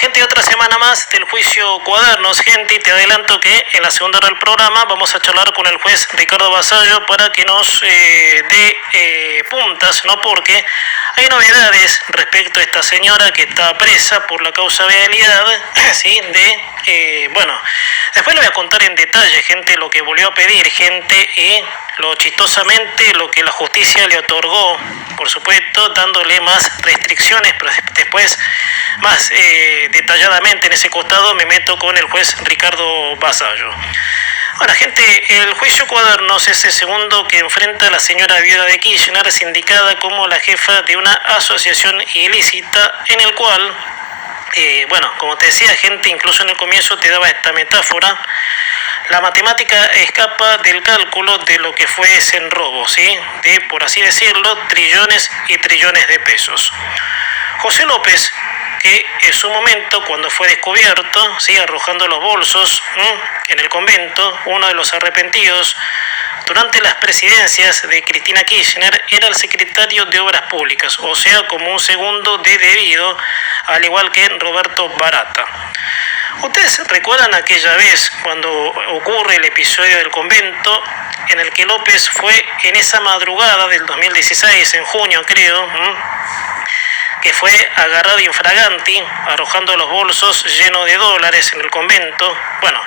Gente, otra semana más del juicio Cuadernos, gente, y te adelanto que en la segunda hora del programa vamos a charlar con el juez Ricardo Basallo para que nos dé puntas, ¿no? Porque hay novedades respecto a esta señora que está presa por la causa vialidad, ¿sí? Después le voy a contar en detalle, gente, lo que volvió a pedir, gente, y lo chistosamente lo que la justicia le otorgó, por supuesto, dándole más restricciones, pero después más detalladamente en ese costado me meto con el juez Ricardo Basallo. Ahora, gente, el juicio Cuadernos es el segundo que enfrenta a la señora viuda de Kirchner, sindicada como la jefa de una asociación ilícita, en el cual, como te decía, gente, incluso en el comienzo te daba esta metáfora. La matemática escapa del cálculo de lo que fue ese robo, ¿sí? De, por así decirlo, trillones y trillones de pesos. José López, que en su momento, cuando fue descubierto, ¿sí?, arrojando los bolsos en el convento, uno de los arrepentidos, durante las presidencias de Cristina Kirchner, era el secretario de Obras Públicas, o sea, como un segundo de debido, al igual que Roberto Barata. ¿Ustedes recuerdan aquella vez cuando ocurre el episodio del convento en el que López fue en esa madrugada del 2016, en junio creo, que fue agarrado infraganti, arrojando los bolsos llenos de dólares en el convento? Bueno,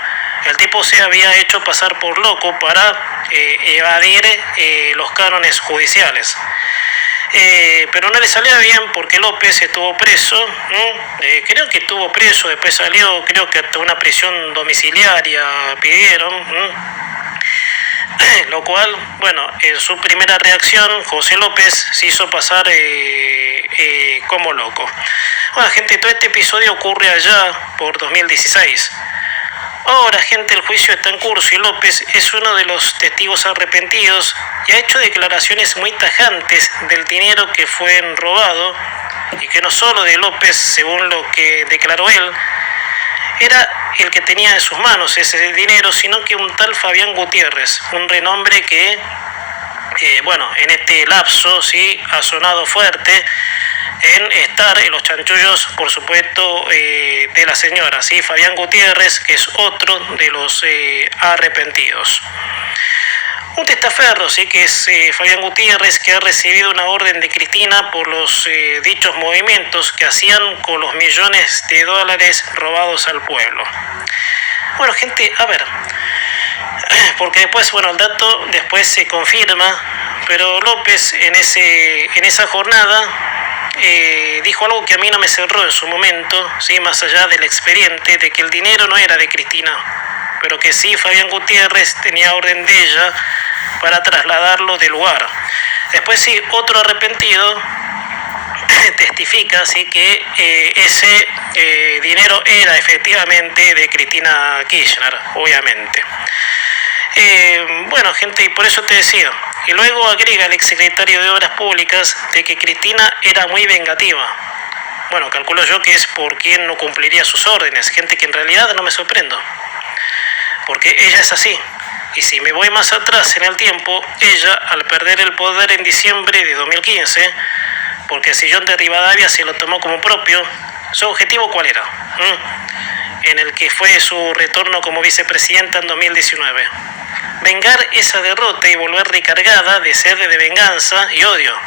el tipo se había hecho pasar por loco para evadir los cánones judiciales. Pero no le salía bien porque López estuvo preso, creo que estuvo preso, después salió, creo que hasta una prisión domiciliaria pidieron, lo cual, en su primera reacción, José López se hizo pasar como loco. Bueno, gente, todo este episodio ocurre allá por 2016. Ahora, gente, el juicio está en curso y López es uno de los testigos arrepentidos y ha hecho declaraciones muy tajantes del dinero que fue robado, y que no solo de López, según lo que declaró él, era el que tenía en sus manos ese dinero, sino que un tal Fabián Gutiérrez, un renombre que, en este lapso, sí, ha sonado fuerte en estar en los chanchullos, por supuesto, de la señora, ¿sí? Fabián Gutiérrez, que es otro de los arrepentidos. Un testaferro, ¿sí?, que es Fabián Gutiérrez, que ha recibido una orden de Cristina por los dichos movimientos que hacían con los millones de dólares robados al pueblo. Bueno, gente, a ver, porque después, el dato después se confirma, pero López en esa jornada dijo algo que a mí no me cerró en su momento, ¿sí?, más allá del expediente, de que el dinero no era de Cristina, pero que sí Fabián Gutiérrez tenía orden de ella para trasladarlo del lugar. Después sí, otro arrepentido testifica, sí, que ese dinero era efectivamente de Cristina Kirchner, obviamente. Gente, y por eso te decía, y luego agrega el exsecretario de Obras Públicas de que Cristina era muy vengativa. Calculo yo que es por quien no cumpliría sus órdenes, gente, que en realidad no me sorprendo, porque ella es así. Y si me voy más atrás en el tiempo, ella, al perder el poder en diciembre de 2015, porque el sillón de Rivadavia se lo tomó como propio, ¿su objetivo cuál era? En el que fue su retorno como vicepresidenta en 2019. Vengar esa derrota y volver recargada de sed de venganza y odio.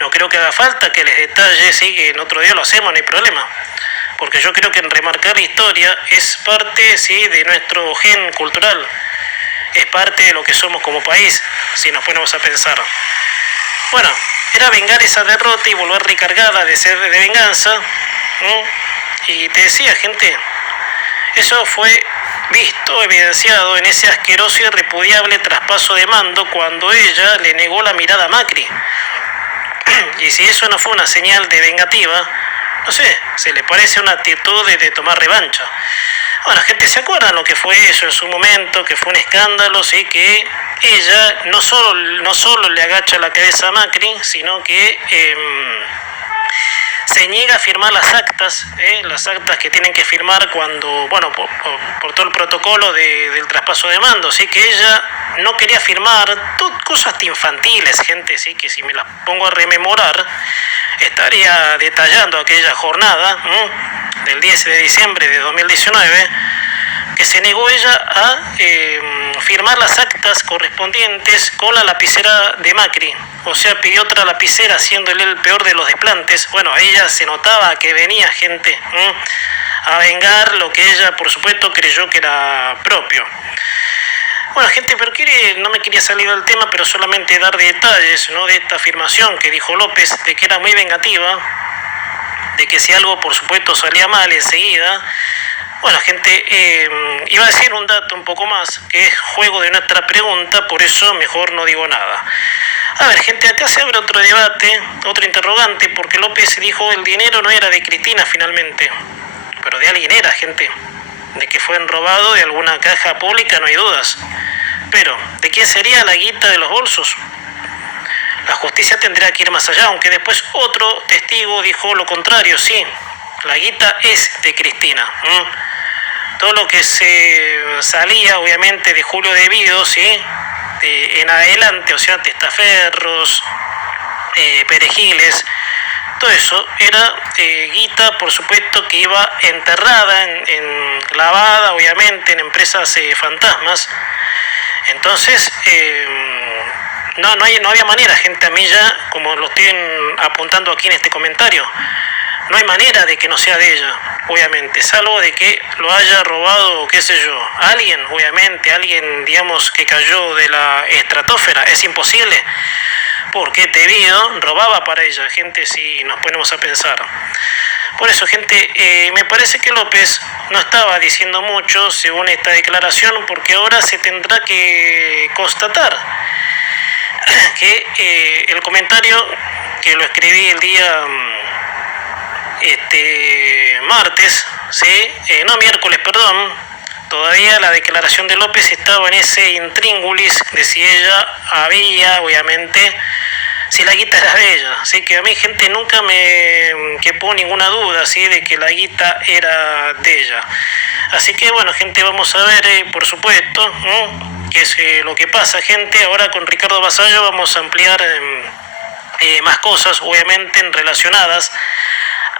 No creo que haga falta que les detalle, sí, que en otro día lo hacemos, no hay problema. Porque yo creo que en remarcar la historia es parte, sí, de nuestro gen cultural. Es parte de lo que somos como país, si nos ponemos a pensar. Era vengar esa derrota y volver recargada de sed de venganza. Y te decía, gente, eso fue visto, evidenciado en ese asqueroso y repudiable traspaso de mando cuando ella le negó la mirada a Macri. Y si eso no fue una señal de vengativa, no sé, se le parece una actitud de tomar revancha. Gente, ¿se acuerdan lo que fue eso en su momento? Que fue un escándalo, sí, que ella no solo le agacha la cabeza a Macri, sino que se niega a firmar las actas que tienen que firmar cuando, por todo el protocolo del traspaso de mando, ¿sí? Que ella no quería firmar, cosas infantiles, gente, sí, que si me las pongo a rememorar, estaría detallando aquella jornada, del 10 de diciembre de 2019, que se negó ella a firmar las actas correspondientes con la lapicera de Macri. O sea, pidió otra lapicera, haciéndole el peor de los desplantes. Bueno, a ella se notaba que venía gente a vengar lo que ella, por supuesto, creyó que era propio. Bueno, gente, pero no me quería salir del tema, pero solamente dar detalles, ¿no?, de esta afirmación que dijo López, de que era muy vengativa, de que si algo, por supuesto, salía mal enseguida. Bueno, gente, iba a decir un dato un poco más, que es juego de nuestra pregunta, por eso mejor no digo nada. A ver, gente, acá se abre otro debate, otro interrogante, porque López dijo el dinero no era de Cristina finalmente, pero de alguien era, gente. De que fue robado de alguna caja pública no hay dudas. Pero, ¿de quién sería la guita de los bolsos? La justicia tendría que ir más allá, aunque después otro testigo dijo lo contrario. Sí, la guita es de Cristina. Todo lo que se salía, obviamente, de Julio Debido, ¿sí?, en adelante, o sea, testaferros, perejiles, todo eso era guita, por supuesto, que iba enterrada, lavada, obviamente, en empresas fantasmas. Entonces, no había manera, gente, a mí ya, como lo estoy apuntando aquí en este comentario, no hay manera de que no sea de ella, obviamente, salvo de que lo haya robado, qué sé yo, alguien, obviamente, alguien, digamos, que cayó de la estratosfera. Es imposible, porque Debido robaba para ella, gente, si nos ponemos a pensar. Por eso, gente, me parece que López no estaba diciendo mucho según esta declaración, porque ahora se tendrá que constatar que el comentario que lo escribí el día martes, ¿sí? No, miércoles, perdón, todavía la declaración de López estaba en ese intríngulis de si ella había, obviamente, si la guita era de ella. Así que a mí, gente, nunca me quepó ninguna duda, ¿sí?, de que la guita era de ella. Así que, bueno, gente, vamos a ver, por supuesto, qué es lo que pasa, gente. Ahora con Ricardo Basallo vamos a ampliar más cosas, obviamente, relacionadas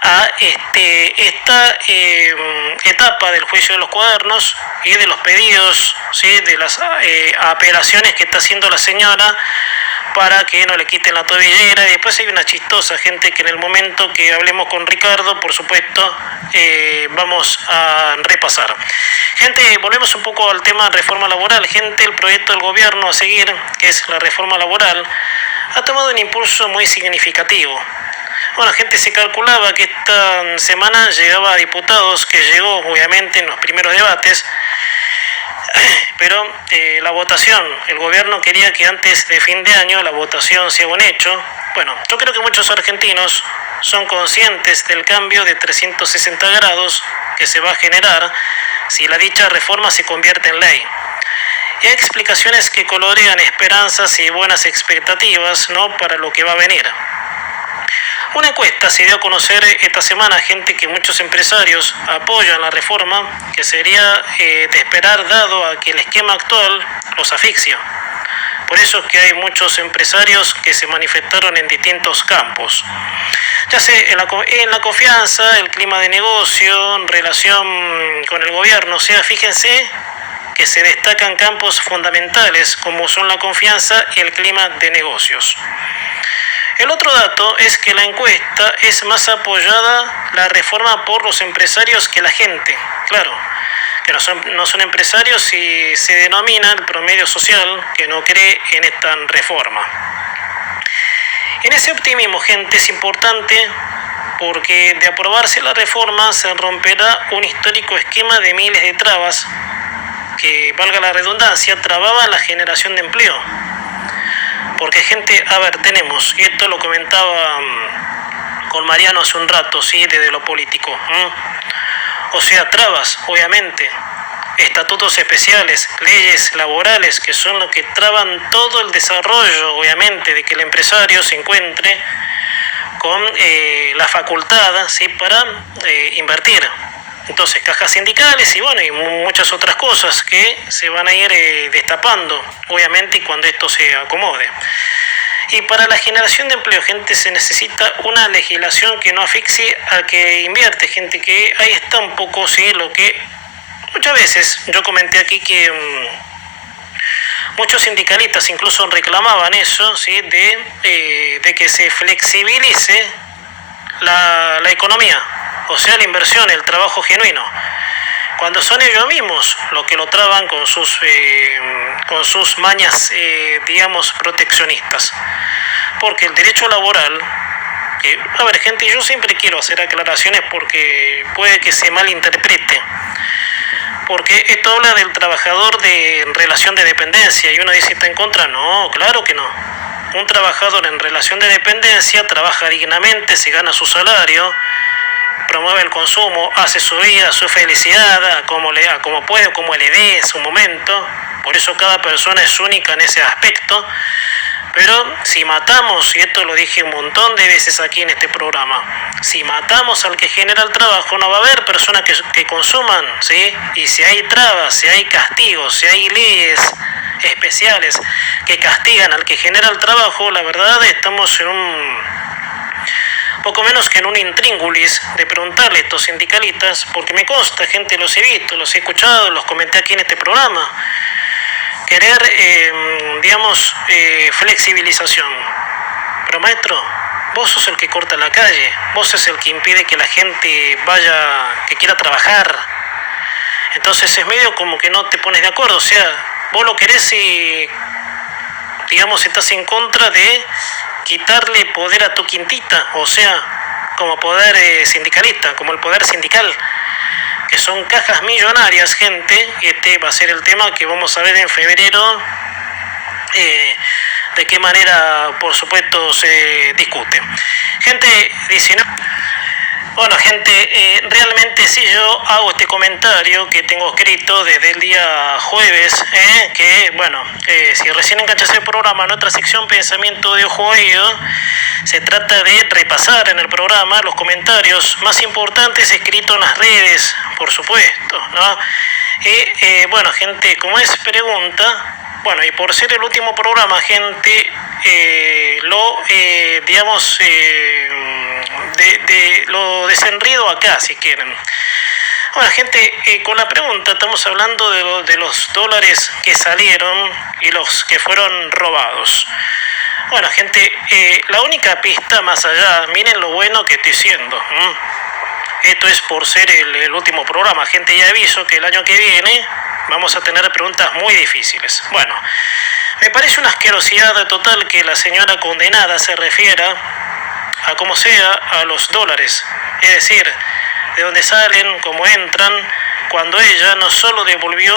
a esta etapa del juicio de los cuadernos y de los pedidos, ¿sí?, de las apelaciones que está haciendo la señora para que no le quiten la tobillera. Y después hay una chistosa, gente, que en el momento que hablemos con Ricardo, por supuesto, vamos a repasar. Gente, volvemos un poco al tema reforma laboral. Gente, el proyecto del gobierno a seguir, que es la reforma laboral, ha tomado un impulso muy significativo. Bueno, gente, se calculaba que esta semana llegaba a diputados, que llegó obviamente en los primeros debates, pero la votación, el gobierno quería que antes de fin de año la votación sea un hecho. Bueno, yo creo que muchos argentinos son conscientes del cambio de 360 grados que se va a generar si la dicha reforma se convierte en ley. Y hay explicaciones que colorean esperanzas y buenas expectativas, ¿no?, para lo que va a venir. Una encuesta se dio a conocer esta semana, gente, que muchos empresarios apoyan la reforma, que sería de esperar dado a que el esquema actual los asfixia. Por eso es que hay muchos empresarios que se manifestaron en distintos campos. Ya sé, en la confianza, el clima de negocio, en relación con el gobierno, o sea, fíjense que se destacan campos fundamentales como son la confianza y el clima de negocios. El otro dato es que la encuesta es más apoyada la reforma por los empresarios que la gente. Claro, que no son empresarios y se denomina el promedio social que no cree en esta reforma. En ese optimismo, gente, es importante porque de aprobarse la reforma se romperá un histórico esquema de miles de trabas que, valga la redundancia, trababan la generación de empleo. Porque, gente, a ver, tenemos, y esto lo comentaba con Mariano hace un rato, sí, desde lo político. O sea, trabas, obviamente, estatutos especiales, leyes laborales, que son lo que traban todo el desarrollo, obviamente, de que el empresario se encuentre con la facultad, ¿sí?, para invertir. Entonces, cajas sindicales y bueno, y muchas otras cosas que se van a ir destapando, obviamente, cuando esto se acomode. Y para la generación de empleo, gente, se necesita una legislación que no asfixie al que invierte, gente, que ahí está un poco, sí, lo que muchas veces yo comenté aquí que muchos sindicalistas incluso reclamaban eso, ¿sí? De que se flexibilice la economía, o sea, la inversión, el trabajo genuino, cuando son ellos mismos los que lo traban con sus mañas, digamos, proteccionistas. Porque el derecho laboral, a ver, gente, yo siempre quiero hacer aclaraciones porque puede que se malinterprete. Porque esto habla del trabajador en relación de dependencia y uno dice, ¿está en contra? No, claro que no. Un trabajador en relación de dependencia trabaja dignamente, se gana su salario, promueve el consumo, hace su vida, su felicidad, a como puede, como le dé en su momento. Por eso cada persona es única en ese aspecto. Pero si matamos, y esto lo dije un montón de veces aquí en este programa, si matamos al que genera el trabajo, no va a haber personas que consuman, ¿sí? Y si hay trabas, si hay castigos, si hay leyes especiales que castigan al que genera el trabajo, la verdad estamos en poco menos que en un intríngulis de preguntarle a estos sindicalistas, porque me consta, gente, los he visto, los he escuchado, los comenté aquí en este programa, querer, digamos, flexibilización. Pero maestro, vos sos el que corta la calle, vos sos el que impide que la gente vaya, que quiera trabajar. Entonces es medio como que no te pones de acuerdo, o sea, vos lo querés y, digamos, estás en contra de quitarle poder a tu quintita, o sea, como poder sindicalista, como el poder sindical, que son cajas millonarias, gente, y este va a ser el tema que vamos a ver en febrero, de qué manera, por supuesto, se discute. Gente, 19... Bueno, gente, realmente sí, yo hago este comentario que tengo escrito desde el día jueves, que, bueno, si recién enganchas el programa, en otra sección Pensamiento de Ojo Oído, se trata de repasar en el programa los comentarios más importantes escritos en las redes, por supuesto, ¿no? Y, bueno, gente, como es pregunta, bueno, y por ser el último programa, gente, digamos, lo desenrido acá, si quieren. Bueno, gente, con la pregunta estamos hablando de los dólares que salieron y los que fueron robados. Bueno, gente, la única pista más allá, miren lo bueno que estoy diciendo. Esto es por ser el último programa, gente, ya aviso que el año que viene vamos a tener preguntas muy difíciles. Bueno, me parece una asquerosidad total que la señora condenada se refiera a como sea a los dólares, es decir, de dónde salen, cómo entran, cuando ella no solo devolvió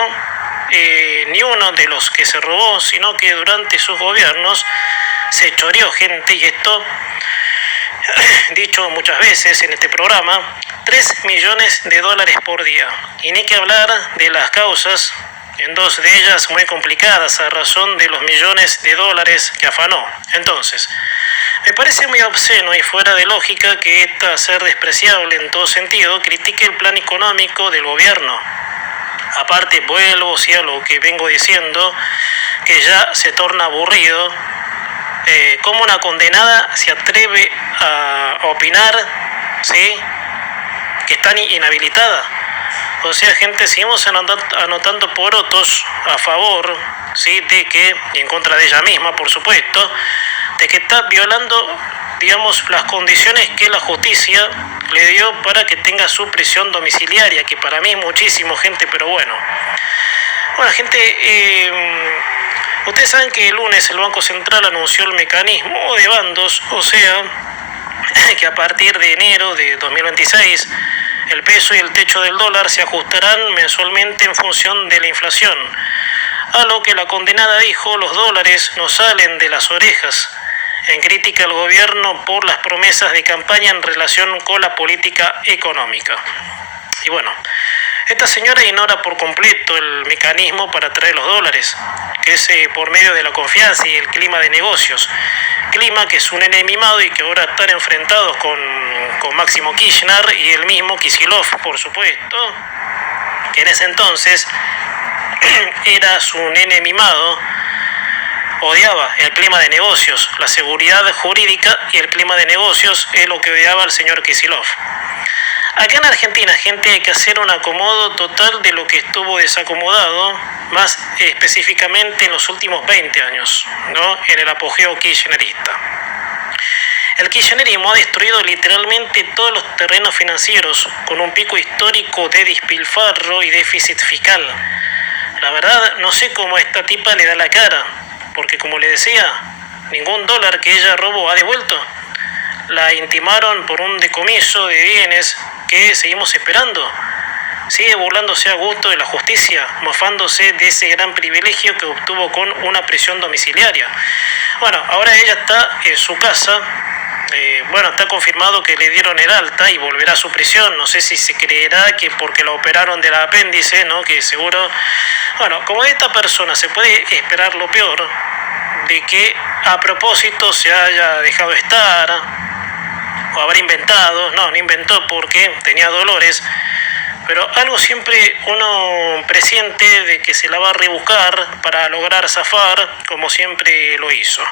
ni uno de los que se robó, sino que durante sus gobiernos se choreó, gente, y esto dicho muchas veces en este programa, 3 millones de dólares por día. Y ni que hablar de las causas, en dos de ellas muy complicadas a razón de los millones de dólares que afanó. Entonces, me parece muy obsceno y fuera de lógica que esta ser despreciable en todo sentido critique el plan económico del gobierno. Aparte, vuelvo a lo que vengo diciendo, que ya se torna aburrido. ¿Cómo una condenada se atreve a opinar, ¿sí?, que está inhabilitada? O sea, gente, seguimos anotando porotos a favor, ¿sí?, de que, y en contra de ella misma, por supuesto, de que está violando, digamos, las condiciones que la justicia le dio para que tenga su prisión domiciliaria, que para mí es muchísimo, gente, pero bueno. Bueno, gente, ustedes saben que el lunes el Banco Central anunció el mecanismo de bandos, o sea, que a partir de enero de 2026 el peso y el techo del dólar se ajustarán mensualmente en función de la inflación. A lo que la condenada dijo, los dólares nos salen de las orejas, en crítica al gobierno por las promesas de campaña en relación con la política económica. Y bueno, esta señora ignora por completo el mecanismo para traer los dólares, que es por medio de la confianza y el clima de negocios. Clima que es un enemimado y que ahora están enfrentados con Máximo Kirchner y el mismo Kicillof, por supuesto, que en ese entonces era su enemimado, odiaba el clima de negocios, la seguridad jurídica y el clima de negocios es lo que odiaba el señor Kicillof. Acá en Argentina, gente, hay que hacer un acomodo total de lo que estuvo desacomodado, más específicamente en los últimos 20 años, ¿no? En el apogeo kirchnerista. El kirchnerismo ha destruido literalmente todos los terrenos financieros, con un pico histórico de despilfarro y déficit fiscal. La verdad, no sé cómo a esta tipa le da la cara, porque como le decía, ningún dólar que ella robó ha devuelto. La intimaron por un decomiso de bienes que seguimos esperando. Sigue burlándose a gusto de la justicia, mofándose de ese gran privilegio que obtuvo con una prisión domiciliaria. Bueno, ahora ella está en su casa. Está confirmado que le dieron el alta y volverá a su prisión. No sé si se creerá que porque la operaron del apéndice, ¿no? Que seguro... Bueno, como de esta persona se puede esperar lo peor, de que a propósito se haya dejado estar, o habrá inventado. No inventó porque tenía dolores, pero algo siempre uno presiente de que se la va a rebuscar para lograr zafar, como siempre lo hizo.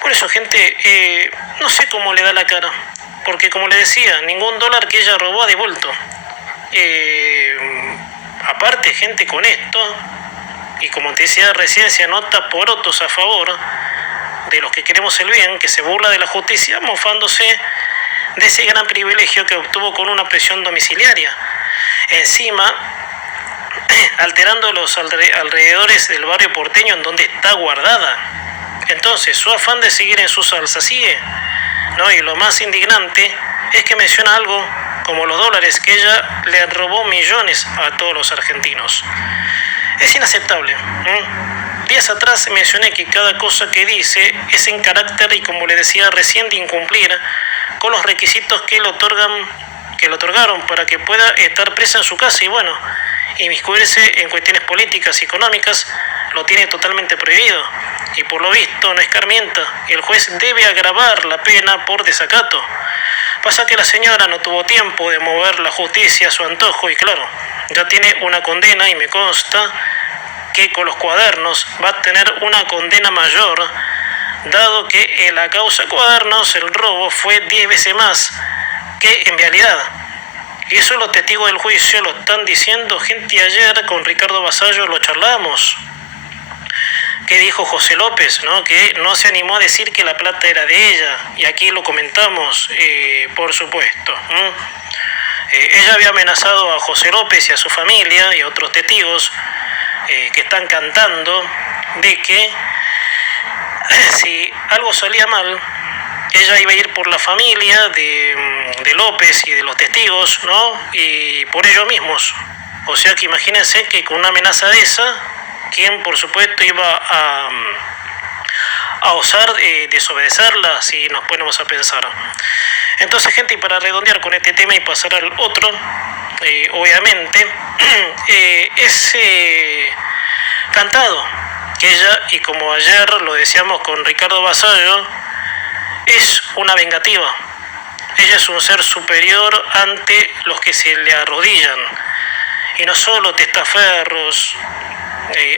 Por eso, gente, no sé cómo le da la cara, porque como le decía, ningún dólar que ella robó ha devuelto. Aparte, gente, con esto, y como te decía recién, se anota porotos a favor de los que queremos el bien, que se burla de la justicia, mofándose de ese gran privilegio que obtuvo con una prisión domiciliaria. Encima, alterando los alrededores del barrio porteño en donde está guardada. Entonces, su afán de seguir en su salsa sigue, ¿no? Y lo más indignante es que menciona algo como los dólares, que ella le robó millones a todos los argentinos. Es inaceptable. Días atrás mencioné que cada cosa que dice es en carácter y, como le decía recién, de incumplir con los requisitos que le otorgaron para que pueda estar presa en su casa. Y bueno, inmiscuirse en cuestiones políticas y económicas lo tiene totalmente prohibido. Y por lo visto no escarmienta. El juez debe agravar la pena por desacato. Pasa que la señora no tuvo tiempo de mover la justicia a su antojo y claro, ya tiene una condena y me consta que con los cuadernos va a tener una condena mayor, dado que en la causa cuadernos el robo fue 10 veces más que en realidad. Y eso los testigos del juicio lo están diciendo. Gente, ayer con Ricardo Vasallo lo charlamos. ¿Qué dijo José López? ¿No? Que no se animó a decir que la plata era de ella, y aquí lo comentamos, por supuesto. Ella había amenazado a José López y a su familia y a otros testigos que están cantando de que si algo salía mal, ella iba a ir por la familia de López y de los testigos, ¿no? Y por ellos mismos. O sea que imagínense que con una amenaza de esa, quien por supuesto iba a osar desobedecerla, si nos ponemos a pensar. Entonces, gente, y para redondear con este tema y pasar al otro, obviamente, es cantado que ella, y como ayer lo decíamos con Ricardo Vasallo, es una vengativa. Ella es un ser superior ante los que se le arrodillan. Y no solo testaferros,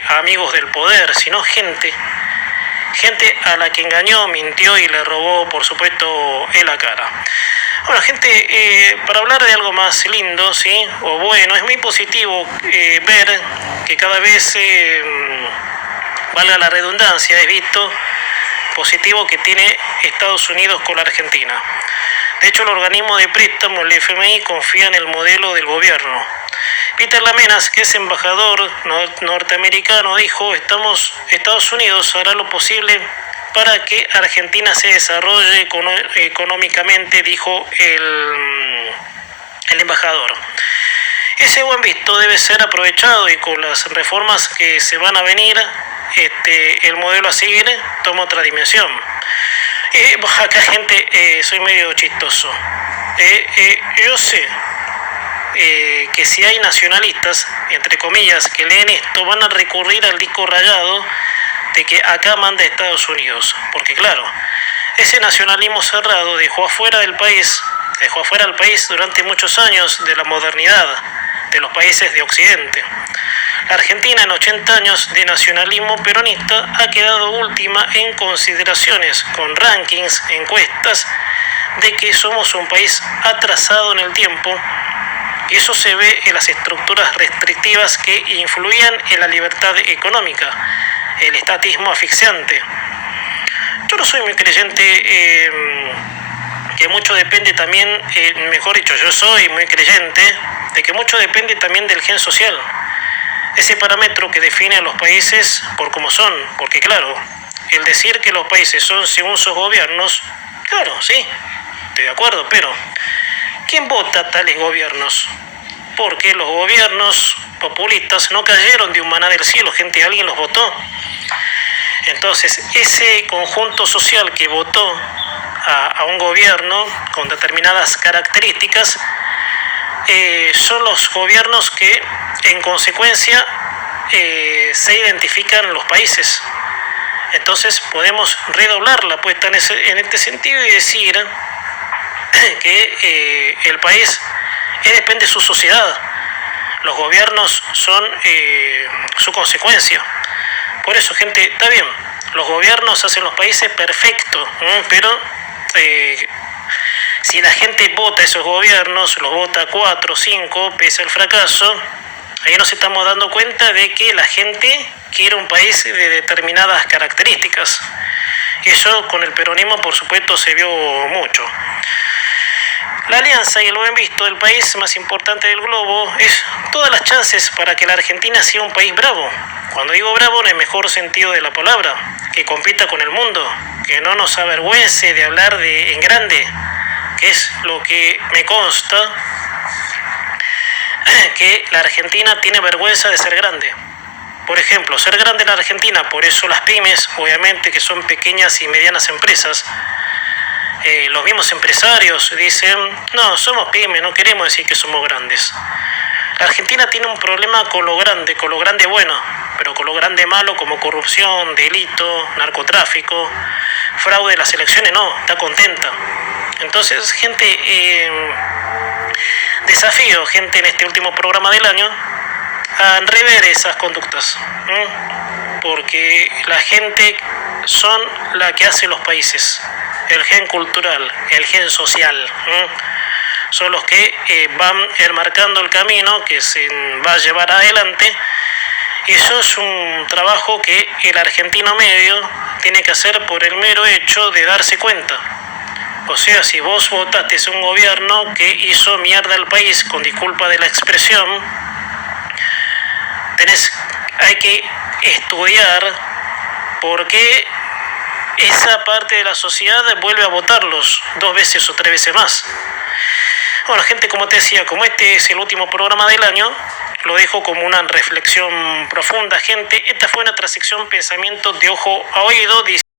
amigos del poder, sino gente a la que engañó, mintió y le robó, por supuesto, en la cara. Bueno, gente, para hablar de algo más lindo, ¿sí? O bueno, es muy positivo ver que cada vez, valga la redundancia, es visto positivo que tiene Estados Unidos con la Argentina. De hecho, el organismo de préstamo, el FMI, confía en el modelo del gobierno. Peter Lamenas, que es embajador norteamericano, dijo: Estados Unidos hará lo posible para que Argentina se desarrolle económicamente, dijo el embajador. Ese buen visto debe ser aprovechado y con las reformas que se van a venir, el modelo a seguir toma otra dimensión. Acá, gente, soy medio chistoso. Yo sé que si hay nacionalistas, entre comillas, que leen esto, van a recurrir al disco rayado de que acá manda Estados Unidos. Porque claro, ese nacionalismo cerrado dejó afuera al país durante muchos años de la modernidad de los países de Occidente. La Argentina en 80 años de nacionalismo peronista ha quedado última en consideraciones, con rankings, encuestas, de que somos un país atrasado en el tiempo, y eso se ve en las estructuras restrictivas que influían en la libertad económica, el estatismo asfixiante. Yo no soy muy creyente que mucho depende también, mejor dicho, yo soy muy creyente de que mucho depende también del gen social, ese parámetro que define a los países por cómo son, porque claro, el decir que los países son según sus gobiernos, claro, sí, estoy de acuerdo, pero ¿quién vota tales gobiernos? Porque los gobiernos populistas no cayeron de un maná del cielo, gente, alguien los votó. Entonces, ese conjunto social que votó a un gobierno con determinadas características, son los gobiernos que, en consecuencia, se identifican en los países. Entonces, podemos redoblar la apuesta en este sentido y decir que el país depende de su sociedad. Los gobiernos son su consecuencia. Por eso, gente, está bien, los gobiernos hacen los países perfectos, pero si la gente vota a esos gobiernos, los vota 4 o 5, pese al fracaso, ahí nos estamos dando cuenta de que la gente quiere un país de determinadas características. Eso con el peronismo, por supuesto, se vio mucho. La alianza y el buen visto del país más importante del globo es todas las chances para que la Argentina sea un país bravo. Cuando digo bravo, en el mejor sentido de la palabra, que compita con el mundo, que no nos avergüence de hablar en grande, que es lo que me consta, que la Argentina tiene vergüenza de ser grande. Por ejemplo, ser grande en la Argentina, por eso las pymes, obviamente que son pequeñas y medianas empresas, los mismos empresarios dicen, no, somos pymes, no queremos decir que somos grandes. La Argentina tiene un problema con lo grande bueno, pero con lo grande malo como corrupción, delito, narcotráfico, fraude de las elecciones, no, está contenta. Entonces, gente, desafío, gente, en este último programa del año, a rever esas conductas, porque la gente son la que hace los países, el gen cultural, el gen social, son los que van enmarcando el camino que se va a llevar adelante, y eso es un trabajo que el argentino medio tiene que hacer por el mero hecho de darse cuenta. O sea, si vos votaste a un gobierno que hizo mierda al país, con disculpa de la expresión, hay que estudiar por qué esa parte de la sociedad vuelve a votarlos 2 veces o 3 veces más. Bueno, gente, como te decía, como este es el último programa del año, lo dejo como una reflexión profunda, gente. Esta fue nuestra sección Pensamientos de Ojo a Oído.